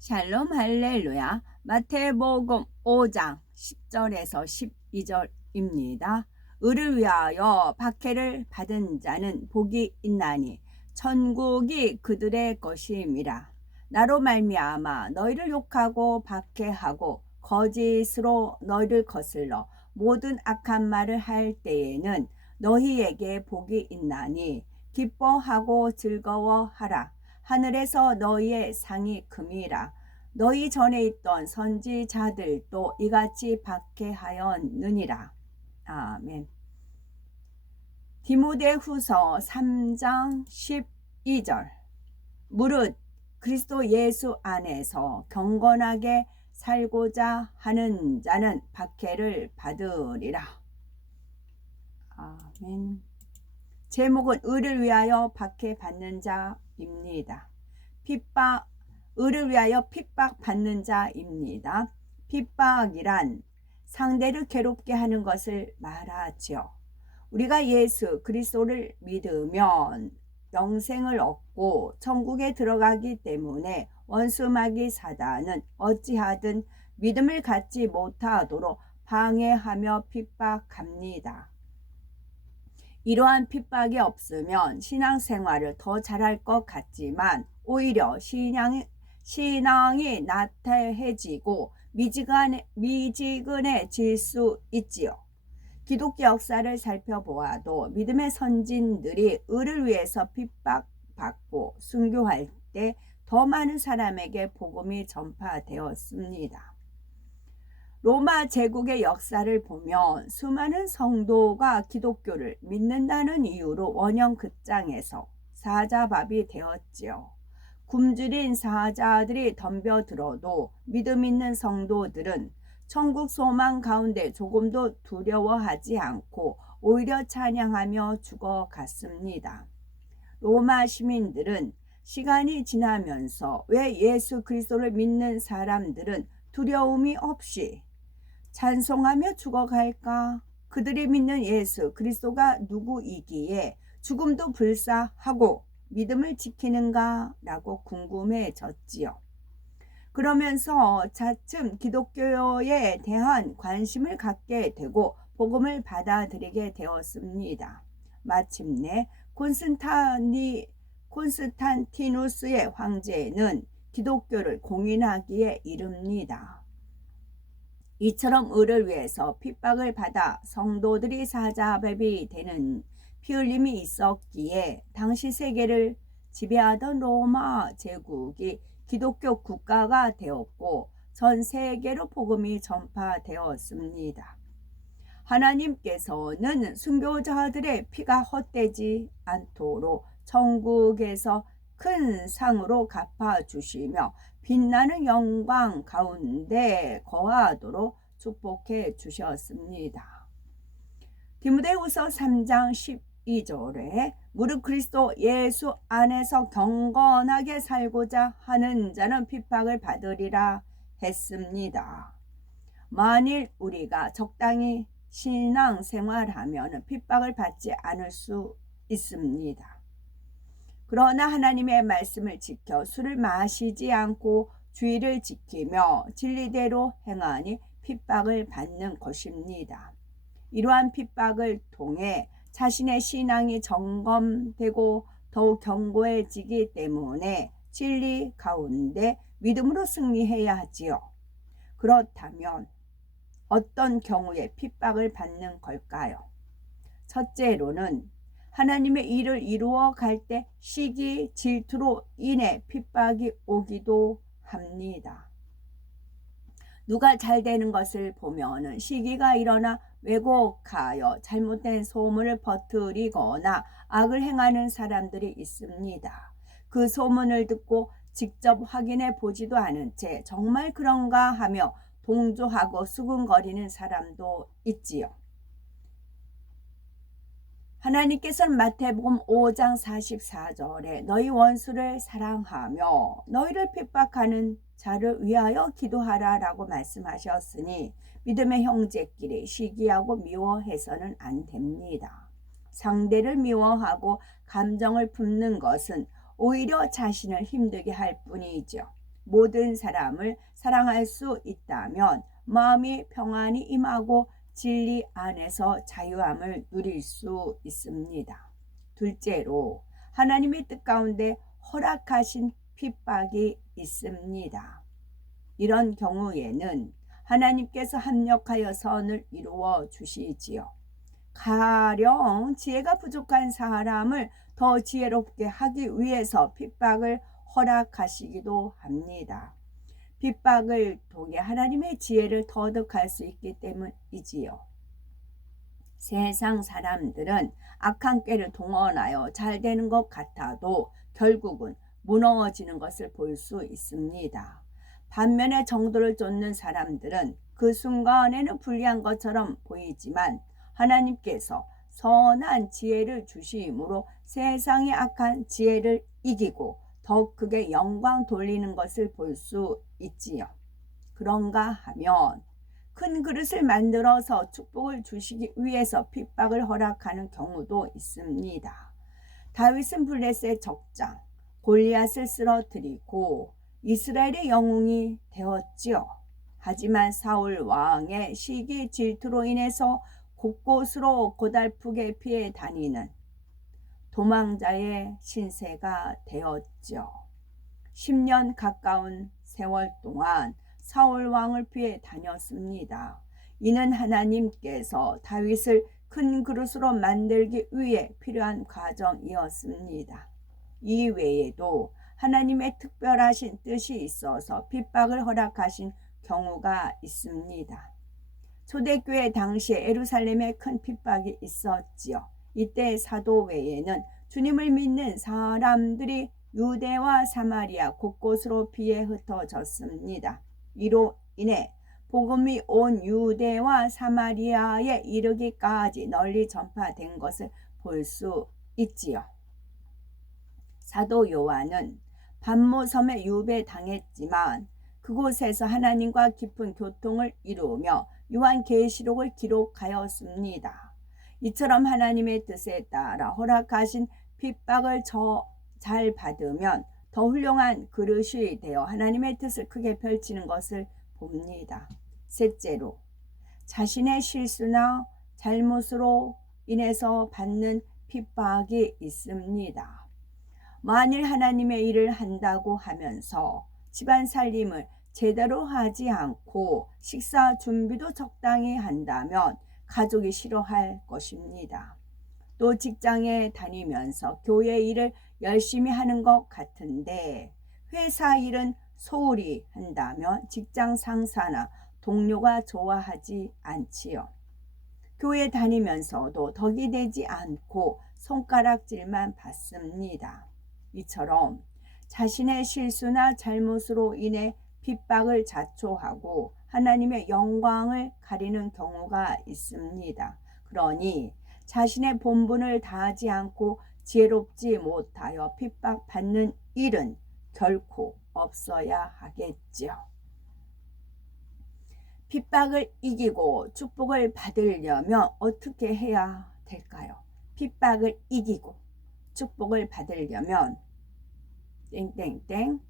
샬롬 할렐루야. 마태복음 5장 10절에서 12절입니다. 의를 위하여 박해를 받은 자는 복이 있나니 천국이 그들의 것임이라. 나로 말미암아 너희를 욕하고 박해하고 거짓으로 너희를 거슬러 모든 악한 말을 할 때에는 너희에게 복이 있나니 기뻐하고 즐거워하라. 하늘에서 너희의 상이 큼이라. 너희 전에 있던 선지자들도 이같이 박해하였느니라. 아멘. 디모데후서 3장 12절. 무릇 그리스도 예수 안에서 경건하게 살고자 하는 자는 박해를 받으리라. 아멘. 제목은 의를 위하여 박해받는 자입니다. 의를 위하여 핍박받는 자입니다. 핍박이란 상대를 괴롭게 하는 것을 말하지요. 우리가 예수 그리스도를 믿으면 영생을 얻고 천국에 들어가기 때문에 원수마귀 사단은 어찌하든 믿음을 갖지 못하도록 방해하며 핍박합니다. 이러한 핍박이 없으면 신앙생활을 더 잘할 것 같지만 오히려 신앙이 나태해지고 미지근해질 수 있지요. 기독교 역사를 살펴보아도 믿음의 선진들이 의를 위해서 핍박받고 순교할 때 더 많은 사람에게 복음이 전파되었습니다. 로마 제국의 역사를 보면 수많은 성도가 기독교를 믿는다는 이유로 원형 극장에서 사자밥이 되었지요. 굶주린 사자들이 덤벼들어도 믿음 있는 성도들은 천국 소망 가운데 조금도 두려워하지 않고 오히려 찬양하며 죽어갔습니다. 로마 시민들은 시간이 지나면서 왜 예수 그리스도를 믿는 사람들은 두려움이 없이 찬송하며 죽어갈까? 그들이 믿는 예수 그리스도가 누구이기에 죽음도 불사하고 믿음을 지키는가? 라고 궁금해졌지요. 그러면서 차츰 기독교에 대한 관심을 갖게 되고 복음을 받아들이게 되었습니다. 마침내 콘스탄티누스의 황제는 기독교를 공인하기에 이릅니다. 이처럼 의를 위해서 핍박을 받아 성도들이 사자밥이 되는 피흘림이 있었기에 당시 세계를 지배하던 로마 제국이 기독교 국가가 되었고 전 세계로 복음이 전파되었습니다. 하나님께서는 순교자들의 피가 헛되지 않도록 천국에서 큰 상으로 갚아주시며 빛나는 영광 가운데 거하도록 축복해 주셨습니다. 디모데후서 3장 12절에 무릇 그리스도 예수 안에서 경건하게 살고자 하는 자는 핍박을 받으리라 했습니다. 만일 우리가 적당히 신앙생활하면 핍박을 받지 않을 수 있습니다. 그러나 하나님의 말씀을 지켜 술을 마시지 않고 주의를 지키며 진리대로 행하니 핍박을 받는 것입니다. 이러한 핍박을 통해 자신의 신앙이 점검되고 더욱 견고해지기 때문에 진리 가운데 믿음으로 승리해야 하지요. 그렇다면 어떤 경우에 핍박을 받는 걸까요? 첫째로는 하나님의 일을 이루어 갈 때 시기, 질투로 인해 핍박이 오기도 합니다. 누가 잘 되는 것을 보면 시기가 일어나 왜곡하여 잘못된 소문을 퍼뜨리거나 악을 행하는 사람들이 있습니다. 그 소문을 듣고 직접 확인해 보지도 않은 채 정말 그런가 하며 동조하고 수군거리는 사람도 있지요. 하나님께서는 마태복음 5장 44절에 너희 원수를 사랑하며 너희를 핍박하는 자를 위하여 기도하라 라고 말씀하셨으니 믿음의 형제끼리 시기하고 미워해서는 안 됩니다. 상대를 미워하고 감정을 품는 것은 오히려 자신을 힘들게 할 뿐이죠. 모든 사람을 사랑할 수 있다면 마음이 평안이 임하고 진리 안에서 자유함을 누릴 수 있습니다. 둘째로 하나님의 뜻 가운데 허락하신 핍박이 있습니다. 이런 경우에는 하나님께서 합력하여 선을 이루어 주시지요. 가령 지혜가 부족한 사람을 더 지혜롭게 하기 위해서 핍박을 허락하시기도 합니다. 핍박을 통해 하나님의 지혜를 터득할 수 있기 때문이지요. 세상 사람들은 악한 꾀를 동원하여 잘 되는 것 같아도 결국은 무너지는 것을 볼 수 있습니다. 반면에 정도를 쫓는 사람들은 그 순간에는 불리한 것처럼 보이지만 하나님께서 선한 지혜를 주심으로 세상의 악한 지혜를 이기고 더 크게 영광 돌리는 것을 볼 수 있지요. 그런가 하면 큰 그릇을 만들어서 축복을 주시기 위해서 핍박을 허락하는 경우도 있습니다. 다윗은 블레셋 적장 골리앗을 쓰러뜨리고 이스라엘의 영웅이 되었지요. 하지만 사울 왕의 시기 질투로 인해서 곳곳으로 고달프게 피해 다니는 도망자의 신세가 되었죠. 10년 가까운 세월 동안 사울 왕을 피해 다녔습니다. 이는 하나님께서 다윗을 큰 그릇으로 만들기 위해 필요한 과정이었습니다. 이 외에도 하나님의 특별하신 뜻이 있어서 핍박을 허락하신 경우가 있습니다. 초대교회 당시에 예루살렘에 큰 핍박이 있었지요. 이때 사도 외에는 주님을 믿는 사람들이 유대와 사마리아 곳곳으로 피해 흩어졌습니다. 이로 인해 복음이 온 유대와 사마리아에 이르기까지 널리 전파된 것을 볼 수 있지요. 사도 요한은 반모섬에 유배당했지만 그곳에서 하나님과 깊은 교통을 이루며 요한계시록을 기록하였습니다. 이처럼 하나님의 뜻에 따라 허락하신 핍박을 잘 받으면 더 훌륭한 그릇이 되어 하나님의 뜻을 크게 펼치는 것을 봅니다. 셋째로 자신의 실수나 잘못으로 인해서 받는 핍박이 있습니다. 만일 하나님의 일을 한다고 하면서 집안 살림을 제대로 하지 않고 식사 준비도 적당히 한다면 가족이 싫어할 것입니다. 또 직장에 다니면서 교회 일을 열심히 하는 것 같은데 회사 일은 소홀히 한다면 직장 상사나 동료가 좋아하지 않지요. 교회 다니면서도 덕이 되지 않고 손가락질만 받습니다. 이처럼 자신의 실수나 잘못으로 인해 핍박을 자초하고 하나님의 영광을 가리는 경우가 있습니다. 그러니 자신의 본분을 다하지 않고 지혜롭지 못하여 핍박받는 일은 결코 없어야 하겠죠. 핍박을 이기고 축복을 받으려면 어떻게 해야 될까요? 핍박을 이기고 축복을 받으려면 땡땡땡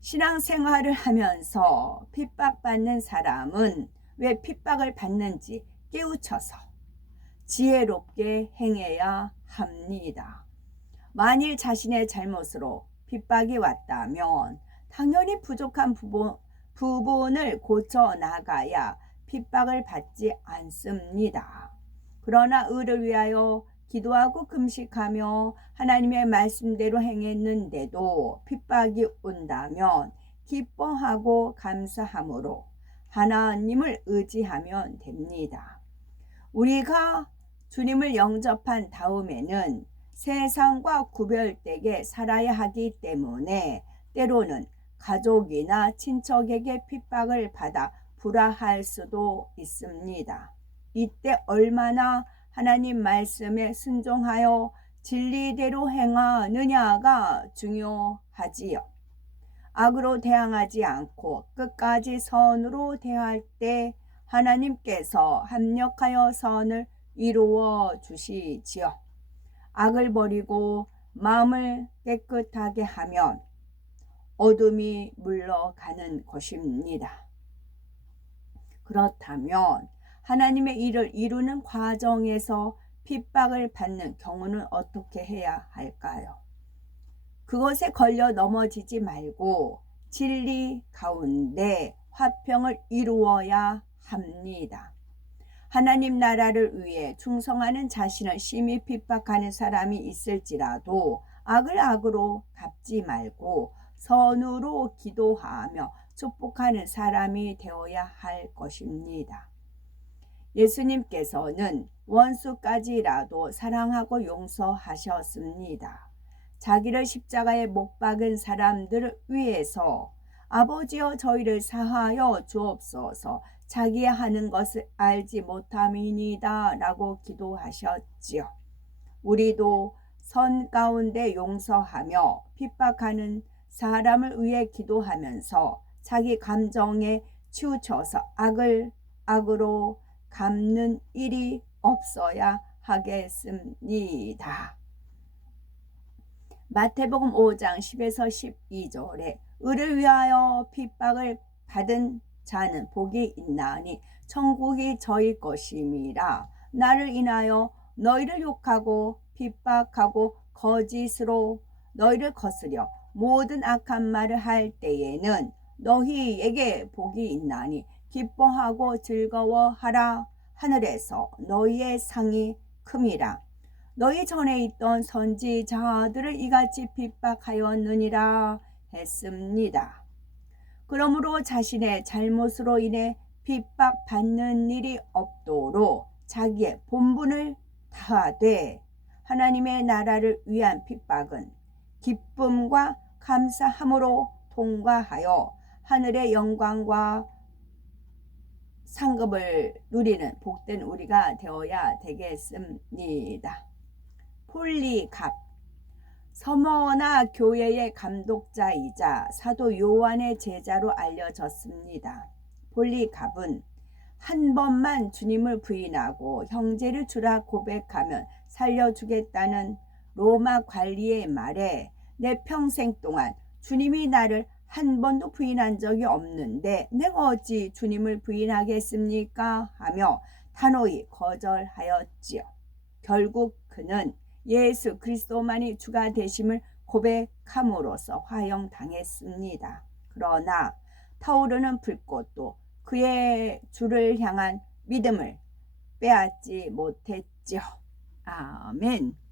신앙생활을 하면서 핍박받는 사람은 왜 핍박을 받는지 깨우쳐서 지혜롭게 행해야 합니다. 만일 자신의 잘못으로 핍박이 왔다면 당연히 부족한 부분을 고쳐 나가야 핍박을 받지 않습니다. 그러나 의를 위하여 기도하고 금식하며 하나님의 말씀대로 행했는데도 핍박이 온다면 기뻐하고 감사함으로 하나님을 의지하면 됩니다. 우리가 주님을 영접한 다음에는 세상과 구별되게 살아야 하기 때문에 때로는 가족이나 친척에게 핍박을 받아 불화할 수도 있습니다. 이때 얼마나 하나님 말씀에 순종하여 진리대로 행하느냐가 중요하지요. 악으로 대항하지 않고 끝까지 선으로 대할 때 하나님께서 합력하여 선을 이루어 주시지요. 악을 버리고 마음을 깨끗하게 하면 어둠이 물러가는 것입니다. 그렇다면 하나님의 일을 이루는 과정에서 핍박을 받는 경우는 어떻게 해야 할까요? 그것에 걸려 넘어지지 말고 진리 가운데 화평을 이루어야 합니다. 하나님 나라를 위해 충성하는 자신을 심히 핍박하는 사람이 있을지라도 악을 악으로 갚지 말고 선으로 기도하며 축복하는 사람이 되어야 할 것입니다. 예수님께서는 원수까지라도 사랑하고 용서하셨습니다. 자기를 십자가에 못 박은 사람들을 위해서 아버지여 저희를 사하여 주옵소서 자기의 하는 것을 알지 못함이니이다 라고 기도하셨지요. 우리도 선 가운데 용서하며 핍박하는 사람을 위해 기도하면서 자기 감정에 치우쳐서 악을 악으로 갚는 일이 없어야 하겠습니다. 마태복음 5장 10에서 12절에 의를 위하여 핍박을 받은 자는 복이 있나니 천국이 저희 것임이라. 나를 인하여 너희를 욕하고 핍박하고 거짓으로 너희를 거스려 모든 악한 말을 할 때에는 너희에게 복이 있나니 기뻐하고 즐거워하라. 하늘에서 너희의 상이 큼이라. 너희 전에 있던 선지자들을 이같이 핍박하였느니라 했습니다. 그러므로 자신의 잘못으로 인해 핍박받는 일이 없도록 자기의 본분을 다하되 하나님의 나라를 위한 핍박은 기쁨과 감사함으로 통과하여 하늘의 영광과 상급을 누리는 복된 우리가 되어야 되겠습니다. 폴리갑, 서머나 교회의 감독자이자 사도 요한의 제자로 알려졌습니다. 폴리갑은 한 번만 주님을 부인하고 형제를 주라 고백하면 살려주겠다는 로마 관리의 말에 내 평생 동안 주님이 나를 한 번도 부인한 적이 없는데 내가 어찌 주님을 부인하겠습니까? 하며 단호히 거절하였지요. 결국 그는 예수 그리스도만이 주가 되심을 고백함으로써 화형당했습니다. 그러나 타오르는 불꽃도 그의 주를 향한 믿음을 빼앗지 못했지요. 아멘.